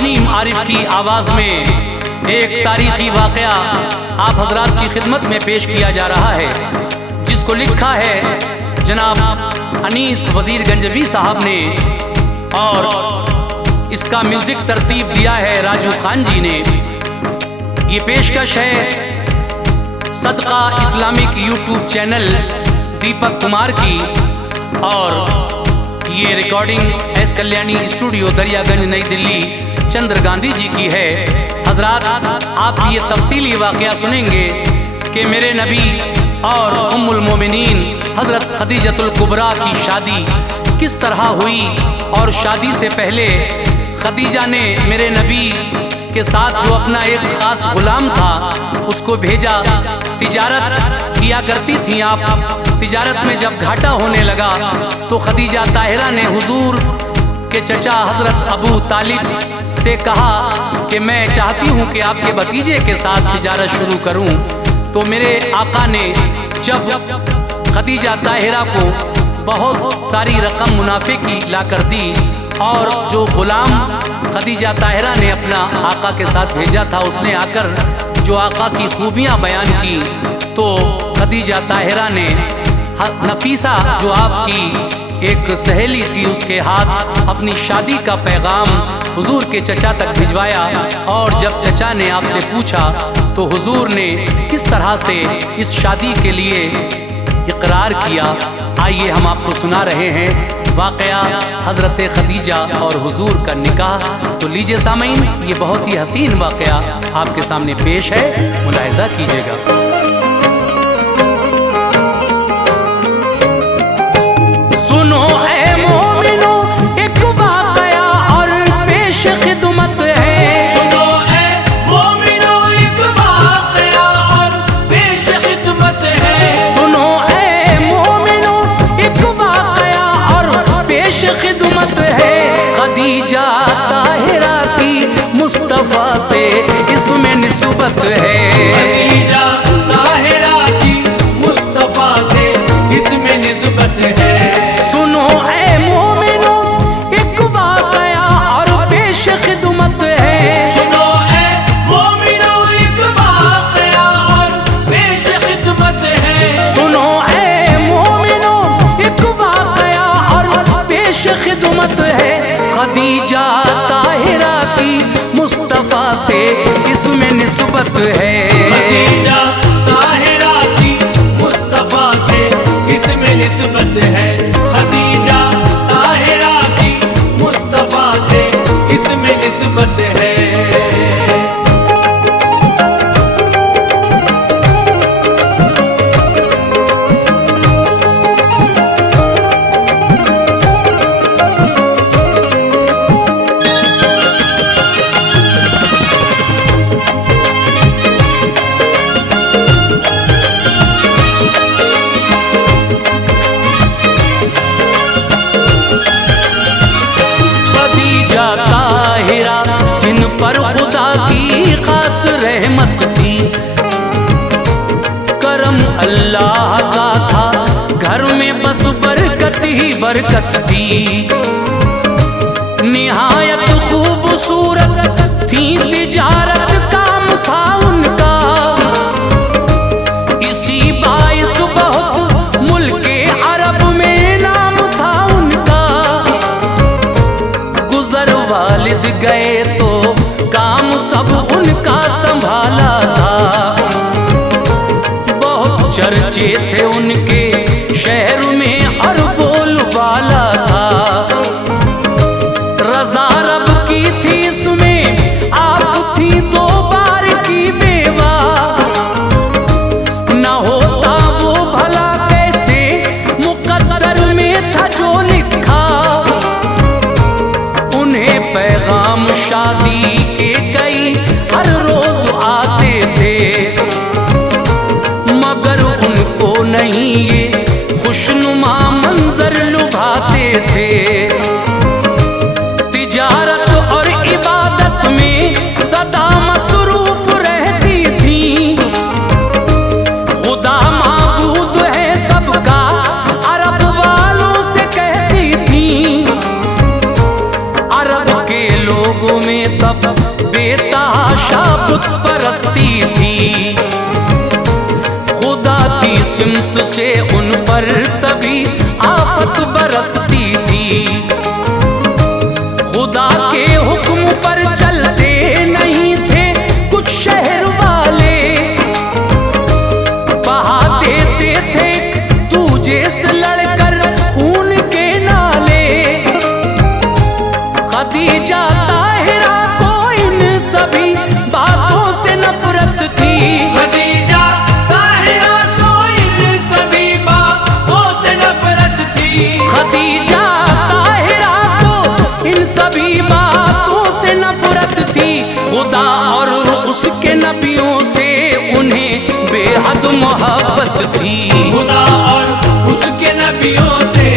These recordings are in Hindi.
तस्नीम आरिफ की आवाज़ में एक तारीखी वाक़या आप हजरात की खिदमत में पेश किया जा रहा है, जिसको लिखा है जनाब अनीस वज़ीर गंजवी साहब ने और इसका म्यूज़िक तरतीब दिया है राजू खान जी ने। ये पेशकश है सदका Islamic YouTube channel Deepak Kumar की, और ये recording S Kalyani studio Daryaganj नई दिल्ली चंद्र गांधी जी की है। हजरात आप ये तफसीली वाक़या सुनेंगे कि मेरे नबी और उम्मुल मोमिनीन हज़रत खदीजतुल कुबरा की शादी किस तरह हुई, और शादी से पहले खदीजा ने मेरे नबी के साथ जो अपना एक ख़ास गुलाम था उसको भेजा। तिजारत किया करती थी आप, तिजारत में जब घाटा होने लगा तो खदीजा ताहिरा ने हुजूर के चचा हज़रत अबू तालिब से कहा कि मैं चाहती हूँ कि आपके भतीजे के साथ तिजारत शुरू करूँ। तो मेरे आका ने जब खदीजा ताहिरा को बहुत सारी रकम मुनाफे की ला कर दी, और जो गुलाम खदीजा ताहिरा ने अपना आका के साथ भेजा था उसने आकर जो आका की खूबियाँ बयान की, तो खदीजा ताहिरा ने नफीसा जो आपकी एक सहेली थी उसके हाथ अपनी शादी का पैगाम हुजूर के चचा तक भिजवाया। और जब चचा ने आपसे पूछा तो हुजूर ने किस तरह से इस शादी के लिए इकरार किया, आइए हम आपको सुना रहे हैं वाक़या हज़रत खदीजा और हुजूर का निकाह। तो लीजिए सामीन, ये बहुत ही हसीन वाक़या आपके सामने पेश है, मुलाहिज़ा कीजिएगा। सुनो ऐ मोमिनो एक वाक़या और पेश खिदमत है। सुनो ऐ मोमिनो एक वाक़या और पेश खिदमत है। सुनो ऐ मोमिनो एक वाक़या और पेश खिदमत है। खदीजा ताहिरा की मुस्तफ़ा से इसमें निस्बत है। खदीजा ताहिरा की मुस्तफ़ा से इसमें निस्बत है। सुनो ऐ मोमिनो एक वाक़या और पेश खिदमत है। सुनो ऐ मोमिनो एक वाक़या और पेश खिदमत है। सुनो ऐ मोमिनो एक वाक़या और पेश खिदमत है। खदीजा ताहिरा की मुस्तफ़ा से इसमें निस्बत है। खदीजा ताहिरा की मुस्तफ़ा से इसमें निस्बत है। खदीजा ताहिरा की मुस्तफ़ा से इसमें निस्बत है। पर खुदा की खास रहमत थी, करम अल्लाह का था, घर में बस बरकत ही बरकत थी। निहायत खूबसूरत थी तिजारत काम था उनका, इसी बाइस बहुत मुल्के अरब में नाम था उनका। गुजर वालिद गए तो काम सब उनका संभाला था, बहुत चर्चे थे उनके शहर में और बोलबाला था। रज़ा रब की थी इसमें आप थी दो बार की बेवा, न होता वो भला कैसे मुकद्दर में था जो लिखा। उन्हें पैगाम शादी के कई हर रोज आते थे, मगर उनको नहीं ये खुशनुमा मंजर लुभाते थे। तिजारत और इबादत में सदा मसरूफ रहती थी, खुदा माबूद है सबका अरब वालों से कहती थी। अरब के लोगों में तब बेतहाशा बुत परस्ती थी। खुदा की सिमत से उन पर तभी आफत बरसती थी। खुदा के हुक्म पर चलते नहीं थे कुछ शहर वाले, बहा देते थे तुझे से लड़कर खून के नाले। खदीजा ताहिरा को इन सभी बातों से नफरत थी। खदीजा ताहिरा को इन सभी बातों से नफरत थी। खदीजा ताहिरा को इन सभी बातों से नफरत थी। खुदा और उसके नबियों से उन्हें बेहद मोहब्बत थी। खुदा और उसके नबियों से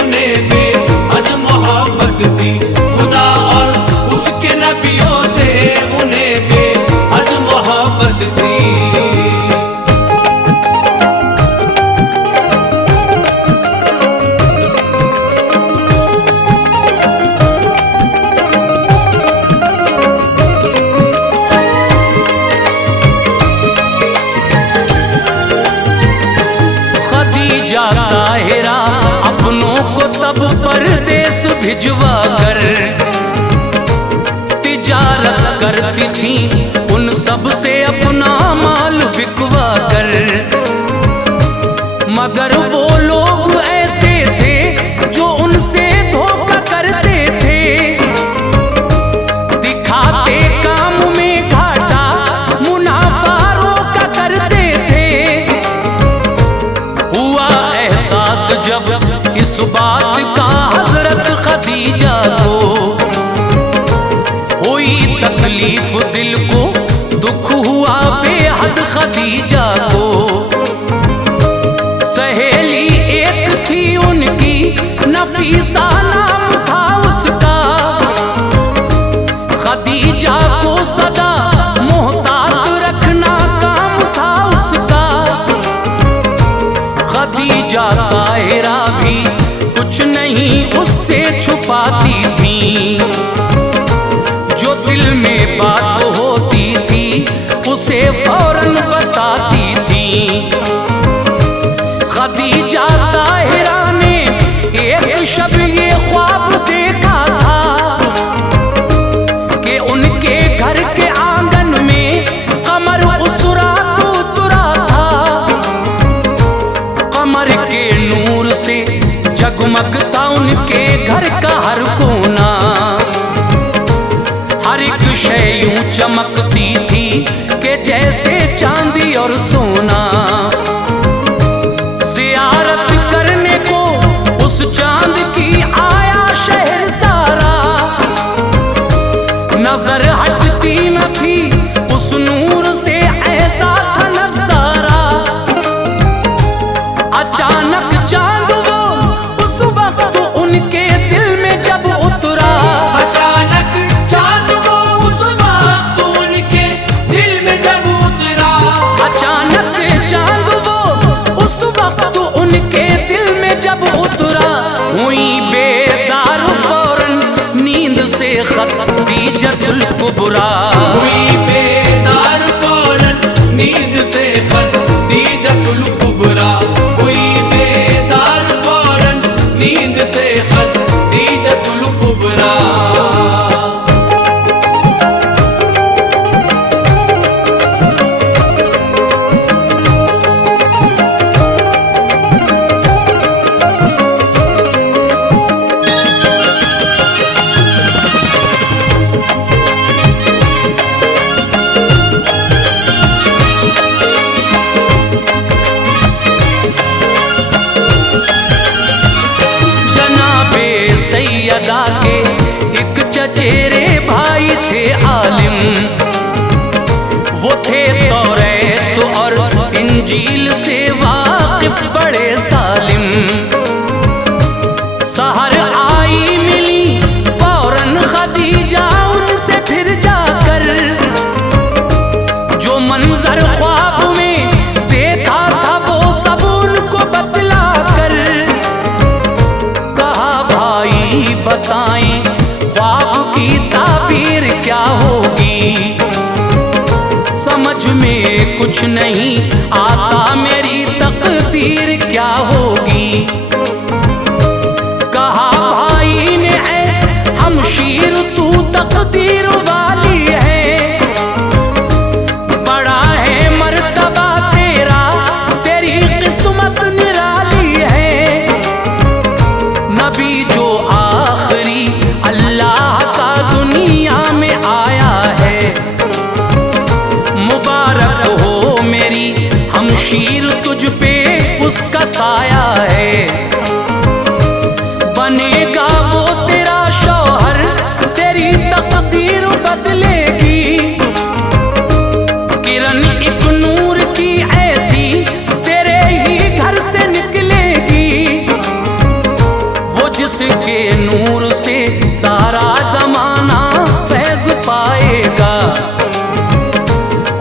उन्हें बेहद मोहब्बत थी। खुदा और उसके नबियों से उन्हें बेहद मोहब्बत थी। खदीजा ताहिरा अपनों को तब परदेस भिजवा कर तिजारत करती थी, उन सब से अपना माल बिकवा कर। मगर वो लोग ऐसे थे जो उनसे धोखा करते थे, दिखाते काम में घाटा मुनाफा रोका करते थे। हुआ एहसास जब इस बात का हजरत खदीजा को, हुई तकलीफ दिल को, दुख हुआ बेहद खदीजा को। सहेली एक थी उनकी, नफीसा नाम था उसका। खदीजा को सदा मोहतात रखना काम था उसका। खदीजा ताहिरा भी कुछ नहीं उससे छुपाती थी, जो दिल में बात होती थी उसे फौरन बताती थी। खदीजा ताहिरा ने एक शब ये ख्वाब देखा था कि उनके घर के आंगन में कमर उस रात उतरा था। कमर के नूर से जगमगता उनके घर का हर कोना, हर एक शय यूं चमकती थी कि जैसे चांदी और सोना। ज़ियारत करने को उस चांद की आया शहर सारा, नजर हटती न थी उस नूर से, ऐसा था नजारा। अचानक चांद वो उस वक्त उनके दिल में जब उतरा। अचानक चांद वो उस वक्त उनके दिल में जब उतरा। अचानक चांद वो उस वक्त उनके दिल में जब उतरा। हुई बेदार फौरन नींद से खदीजतुल कुबरा। हुई बेदार फौरन नींद से खदीजतुल कुबरा। हुई बेदार फौरन नींद से खदीजतुल कुबरा। सैयदा के एक चचेरे भाई थे आलिम, वो थे तौरात और इंजील से वाकिफ बड़े सालिम। सहर आई मिली फौरन खदीजा उनसे फिर जाकर, जो मंजर ख्वाब में देखा था वो सब उनको बतला कर। कहा भाई बताएं ख्वाब की ताबीर क्या होगी, कुछ नहीं आता मेरी तकदीर क्या होगी। कहा भाई ने ऐ हमशीर तू तकदीर वाली है, बड़ा है मर्तबा तेरा, तेरी किस्मत निराली है। नबी जो आखिरी अल्लाह का दुनिया में आया है, मुबारक हो मेरी हमशीर तुझ पे उसका साया है। बनेगा वो तेरा शौहर, तेरी तकदीर बदलेगी। किरण एक नूर की ऐसी तेरे ही घर से निकलेगी, वो जिसके नूर से सारा जमाना फैज पाएगा।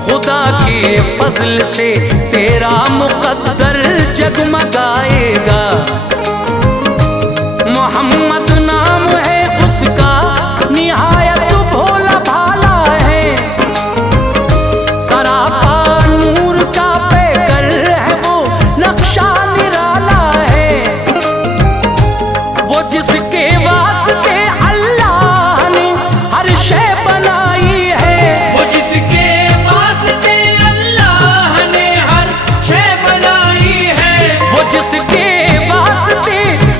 खुदा के फजल से तेरा मुकद्दर जगमगाएगा। मोहम्मद नाम है उसका, निहायत भोला भाला है, सरापा नूर का पैकर है, वो नक्शा निराला है। वो जिसके वास्ते अल्लाह ने हर शय बनाई है, वो जिसके वास्ते अल्लाह ने हर शय बनाई है, वो जिसके वास्ते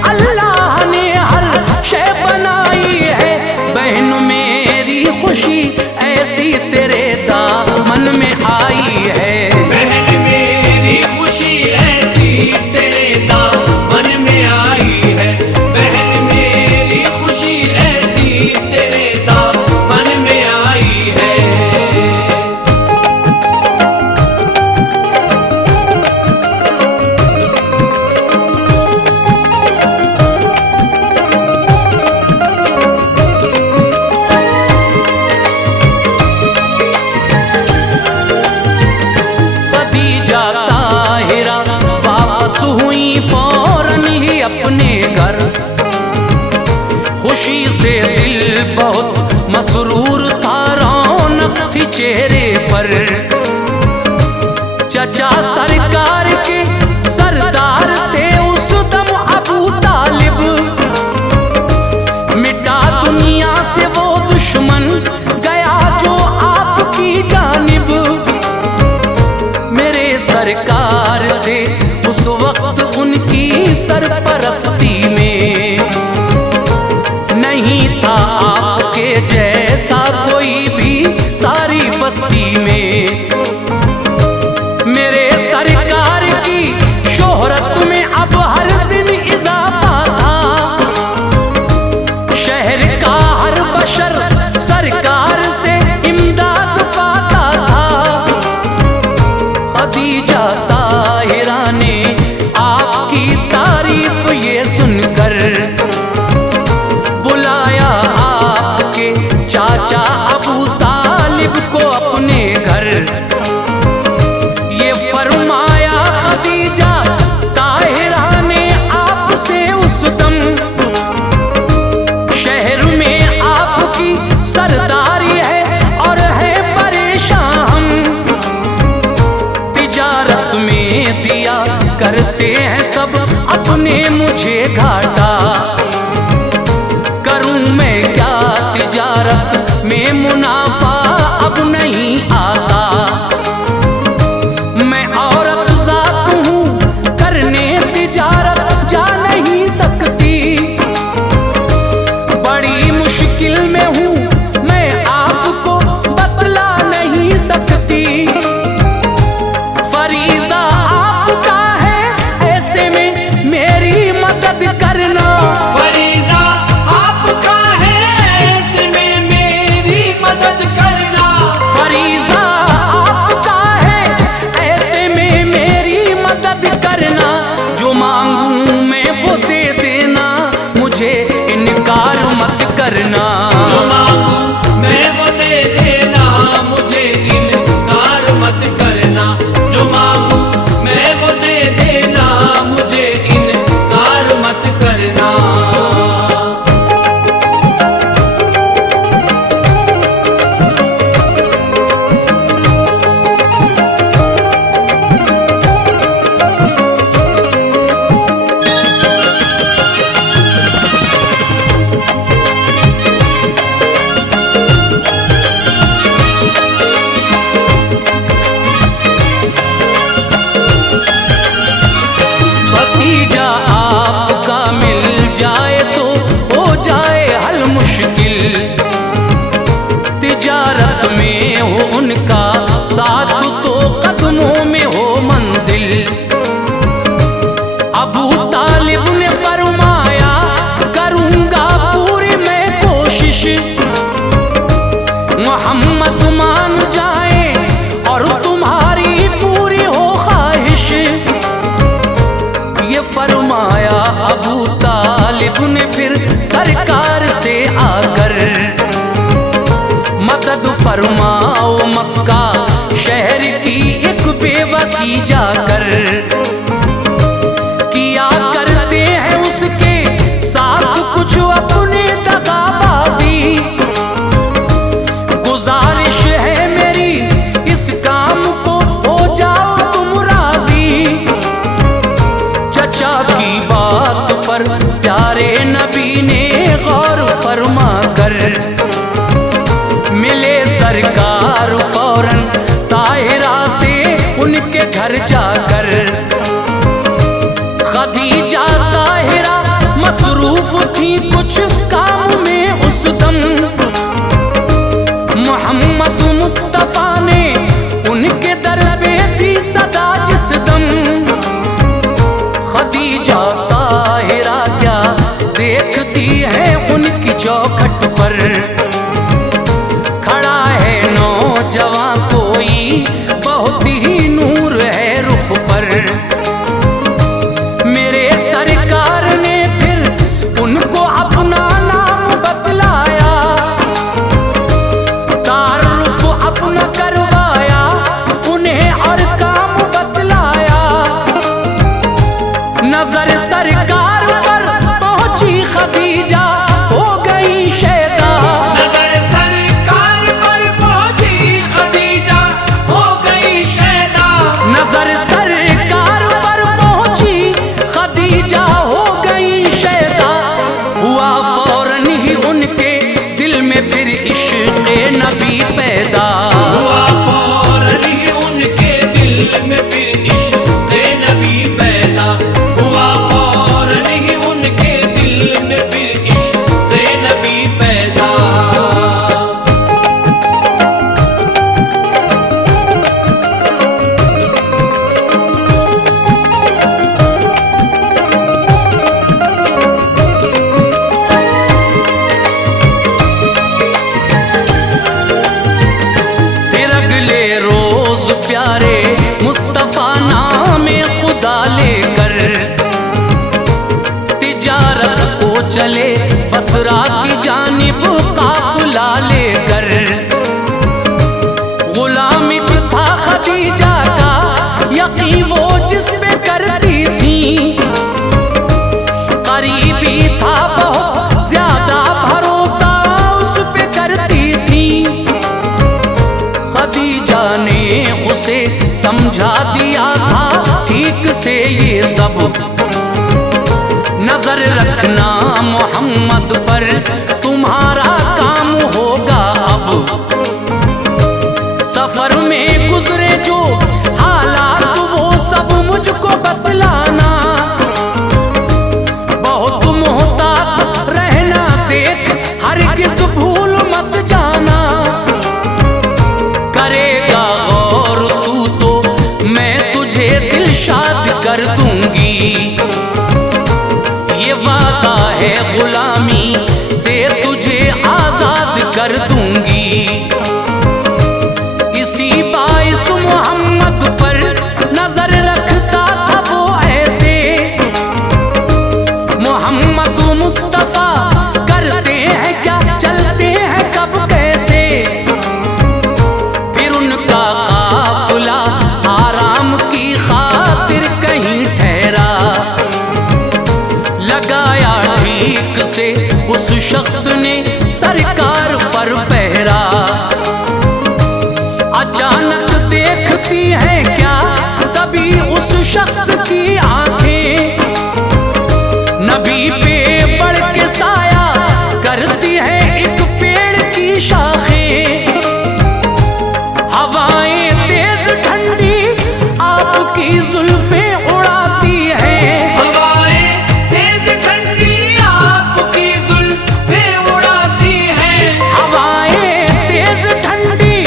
अल्लाह ने हर शय बनाई है। बहन मेरी खुशी ऐसी तेरे दामन में आई है, बहन मेरी खुशी ऐसी तेरे दामन में आई है, बहन मेरी खुशी ऐसी तेरे दामन में आई है। खदीजा ताहिरा वापस हुई फौरन ही अपने घर। खुशी से दिल बहुत मसरूर था, रौनक थी चेहरे पर। चचा सरकार के सरदार थे उस दम अबू तालिब, मिटा दुनिया से वो दुश्मन गया जो आपकी जानिब। मेरे सरकार थे उस वक्त उनकी सरपरस्ती में, नहीं था आपके जैसा कोई भी सारी बस्ती में। मेरे सरकार की शोहरत में अब हर दिन इजाफा था, शहर का हर बशर सरकार से इमदाद पाता था। खदीजा ताहिरा ने आपकी तारीफ ये सुनकर बुलाया आपके चाचा अबू तालिब को अपने घर। ये फरमाया खदीजा ताहिरा ने आपसे उस दम, शहर में आपकी सरदारी है और है परेशान हम। तिजारत में दिया करते हैं सब अपने मुझे घाटा, करूं मैं क्या तिजारत में मुनाफा अब नहीं आता। खदीजा कर, किया करते हैं उसके साथ कुछ अपने दगाबाजी। गुजारिश है मेरी इस काम को हो जाओ तुम राजी। चचा की बात पर प्यारे नबी ने गौर फरमा कर, मिले सरकार फौरन ताहिरा से उनके घर जाकर। खदीजा ताहिरा मसरूफ थी कुछ काम में उस दम, मोहम्मद मुस्तफा ने उनके दर पे दी सदा जिस दम। खदीजा ताहिरा क्या देखती है उनकी चौखट पर, खड़ा है नौजवान कोई बहुत ही नूर है रुख पर। मेरे सरकार ने फिर उनको अपना नाम बतलाया, तारुफ अपना करवाया उन्हें और काम बतलाया। नजर सरकार पर पहुंची खदीजा हो गई शैदा। नजर सरकार पर पहुंची खदीजा हो गई शैदा। नजर सरकार पर पहुंची खदीजा हो गई शैदा। हुआ फौरन ही उनके दिल में फिर इश्क़ नबी पैदा। हुआ फौरन ही उनके दिल में फिर इश्क़ नबी पैदा। हुआ फौरन ही उनके दिल में फिर इश्क़ नबी पैदा। फिर अगले रोज प्यारे मुस्तफा नामे खुदा लेकर तिजारत को चले बसरा की जानिब काफिला लेकर। गुलामी था खदीजा का यकीन वो जिस पे करती थी, करीबी था बहुत ज्यादा भरोसा उस पे करती थी। खदीजा ने उसे समझा दिया था ठीक से ये सब, नजर रखना मोहम्मद पर तुम्हारा काम होगा अब। सफर में गुजरे जो हालात वो सब मुझको बतलाना, बहुत मोहतात रहना देख हरगिज़ भूल मत जाना। करेगा गौर तू तो मैं तुझे दिलशाद कर दूंगी, ये वादा है गुलामी से तुझे आजाद कर दूंगी। इसी बाइस मोहम्मद पर नजर रखता था वो ऐसे, मोहम्मद मुस्तफा करते हैं क्या चलते हैं कब कैसे। फिर उनका काफिला आराम की खातिर कहीं ठहरा, लगाया ठीक से उस शख्स ने सरकार पर पहरा। अचानक देखती है क्या तभी उस शख्स की आंखें, नबी पे बढ़ के साया करती है एक पेड़ की शाखें। हवाएं तेज ठंडी आपकी जुल्फें उड़ाती हैं, हवाएं तेज ठंडी आपकी जुल्फें उड़ाती हैं। हवाएं तेज ठंडी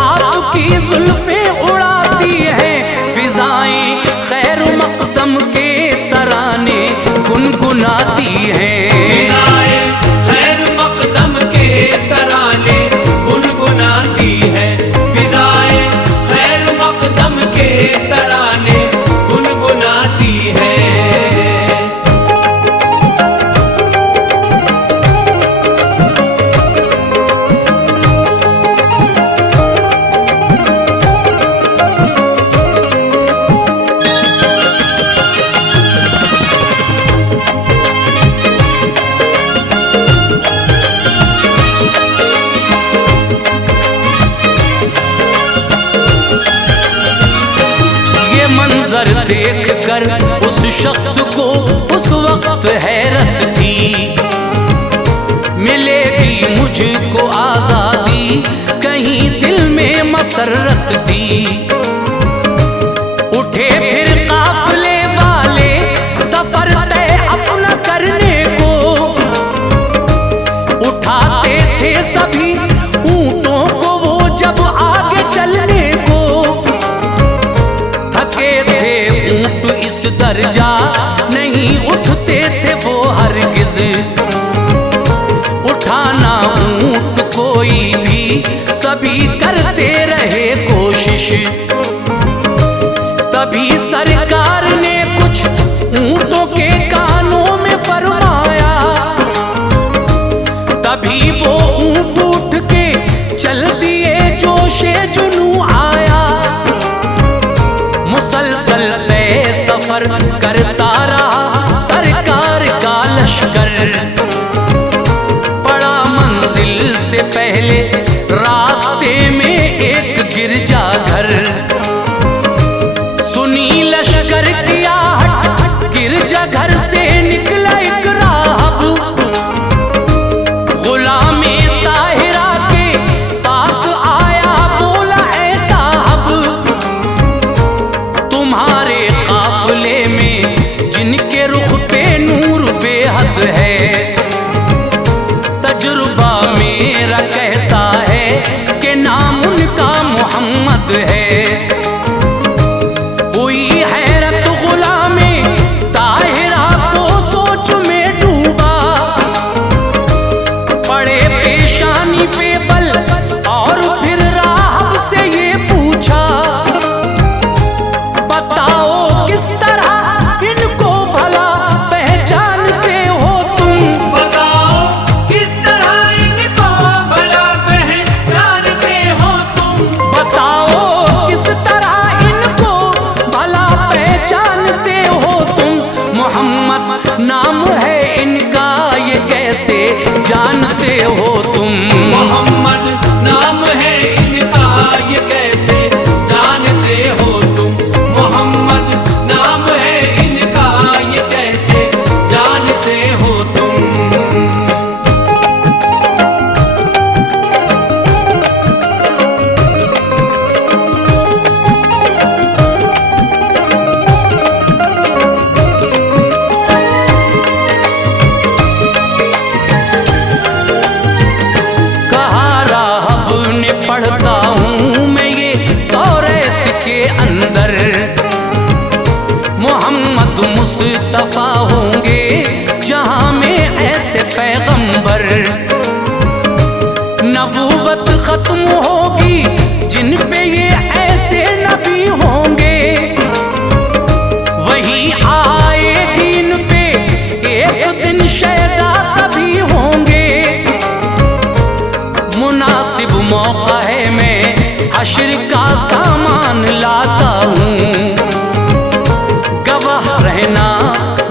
आपकी जुल्फें उड़ाती हैं। फिजाएं खैर मकदम के तराने गुनगुनाती हैं। फिजाएं खैर मकदम के तराने गुनगुनाती हैं। फिजाएं खैर मकदम के तराने गुनगुनाती हैं। मंजर देख कर उस शख्स को उस वक्त हैरत थी। मिलेगी मुझको आजादी, कहीं दिल में मसरत थी। उठे फिर काफले वाले सफर तय अपना करने को, उठाते थे सभी ऊंटों को वो जब आगे चलने को। थके थे ऊंट इस दर्जा नहीं उठते थे वो हरगिज। उठाना ऊंट कोई भी सभी करते रहे कोशिश। तभी सरकार ने कुछ ऊंटों के कानों में फरमाया, तभी वो ऊंट उठ के चल दिए, जोशे जुनू आया। मुसलसल तय सफर करता रहा सरकार का लश्कर। पड़ा मंजिल से पहले रास्ते में एक गिरजाघर। सुनी लश्कर की आहट, गिरजाघर से निकला एक राहब। गुलामे ताहिरा के पास आया, बोला ऐ साहब, तुम्हारे काफिले में जिनके रुख पे नूर बेहद है, तजुर्बा मेरा कहता है कि नाम उनका मोहम्मद है। हुई हैरत गुलामे ताहिरा को सोच में डूबा। पड़े पेशानी पे बल और फिर राहब से ये पूछा, बताओ किस तरह इनको भला पहचानते हो तुम। बताओ किस तरह इनको भला पहचानते हो तुम। बताओ किस तरह इनको भला पहचानते हो तुम। मोहम्मद नाम है इनका, ये कैसे जानते हो तुम। मोहम्मद नाम है इनका, ये कैसे जानते हो तुम। मोहम्मद नाम है इनका, ये कैसे जानते हो तुम। कहा राहब ने पढ़ता हूँ मैं ये तौरात के अंदर, मोहम्मद मुस्तफा होंगे जहां में ऐसे पैगंबर। नबूवत खत्म होगी जिन पे ये ऐसे नबी होंगे। वही आएगी इन पे एक दिन शैदा सभी होंगे। मुनासिब मौका है मैं हश्र का सामान लाता हूँ, गवाह रहना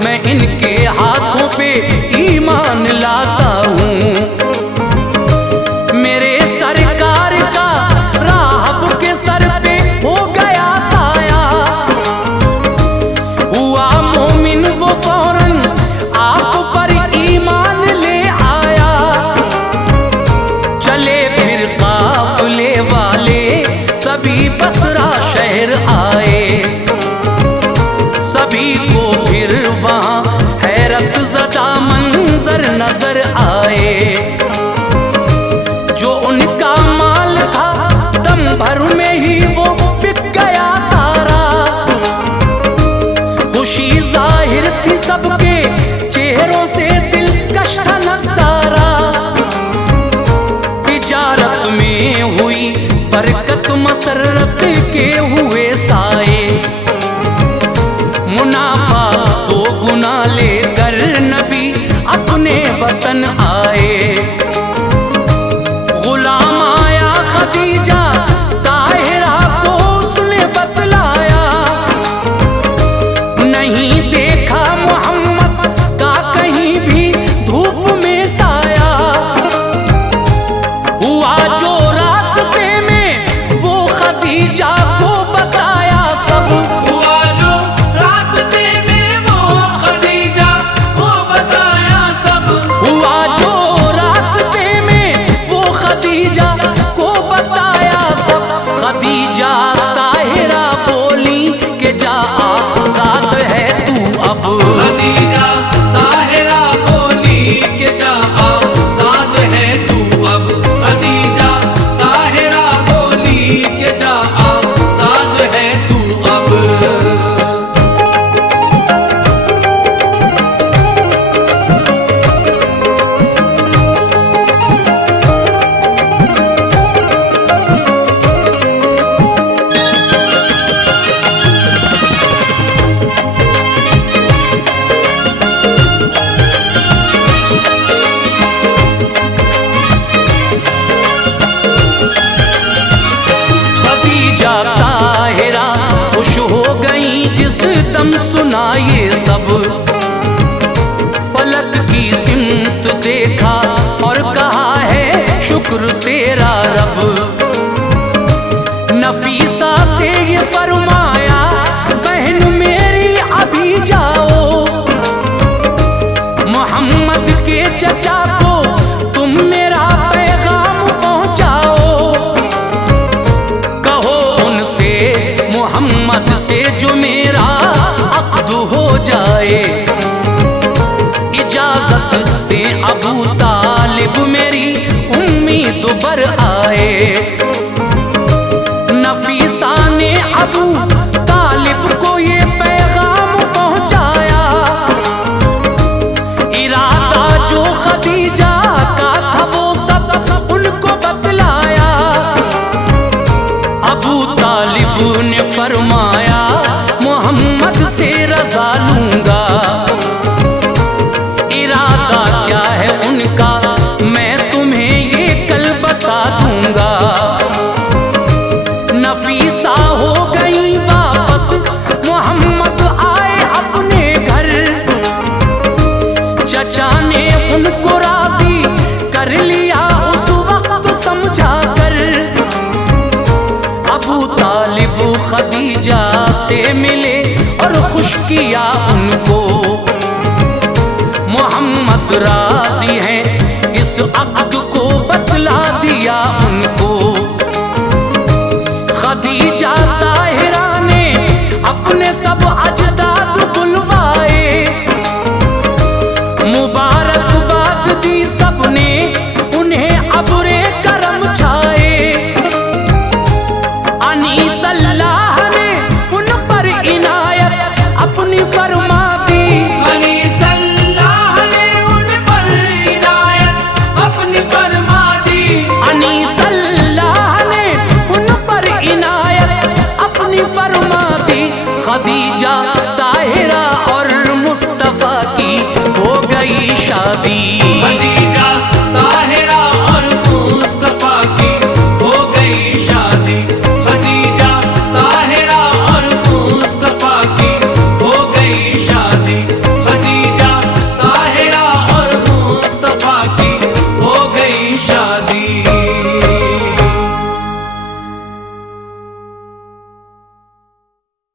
मैं इनके हाथों पे ईमान लाता हूँ। मेरे सरकार का राहब के सर पे हो गया साया। हुआ मोमिन वो फौरन आप पर ईमान ले आया। चले फिर काफिले वाले सभी बसरा शहर आए। सभी को फिर वहां हैरत ज़दा मंजर नजर आए। जो उनका माल था दम भर में ही वो बिक गया सारा। खुशी जाहिर थी सबके चेहरों से, दिलकश था नजारा। तिजारत में हुई बरकत, मसरत के हुए साए। मुनाफा तो गुना लेकर नबी अपने वतन आए। गुलाम आया खदीजा ताहिरा को उसने बतलाया। नहीं देखा मोहम्मद का कहीं भी धूप में साया। हुआ जो रास्ते में वो खदीजा को बताया सब। हुआ जो सितम सुना ये सब, फलक की सिमत देखा और कहा है शुक्र तेरा रब। नफीसा से ये फरमाया बहन मेरी अभी जाओ, मोहम्मद के चचा को तुम मेरा पैगाम पहुंचाओ। कहो उनसे मोहम्मद से जो मेरा अक़्द हो जाए, इजाजत दे अबू तालिब मेरी उम्मीद बर आए। नफीसा ने अबू तालिब को ये पैगाम पहुंचाया, इरादा जो खदीजा का था वो सब उनको बतलाया। अबू तालिब ने फरमाया मोहम्मद से रजा लूंगा, इरादा क्या है उनका मैं तुम्हें ये कल बता दूंगा। नफीसा हो गई वापस, मोहम्मद आए अपने घर, चचा ने उनको राजी कर लिया उस वक्त समझा कर। अबू तालिब खदीजा से मिले और खुश किया उनको, मोहम्मद राजी हैं इस अक़्द को बतला दिया उनको। खदीजा ताहिरा ने अपने सब अजदाद बुलवाए, मुबारकबाद दी सबने उन्हें अब्रे करम छाए। अनीस अल्लाह ने उन पर इनायत अपनी फरमा दी, अनीस अल्लाह ने उन पर इनायत अपनी फरमा दी। अनीस अल्लाह ने उन पर इनायत अपनी फरमा दी। खदीजा ताहिरा और मुस्तफा की हो गई शादी।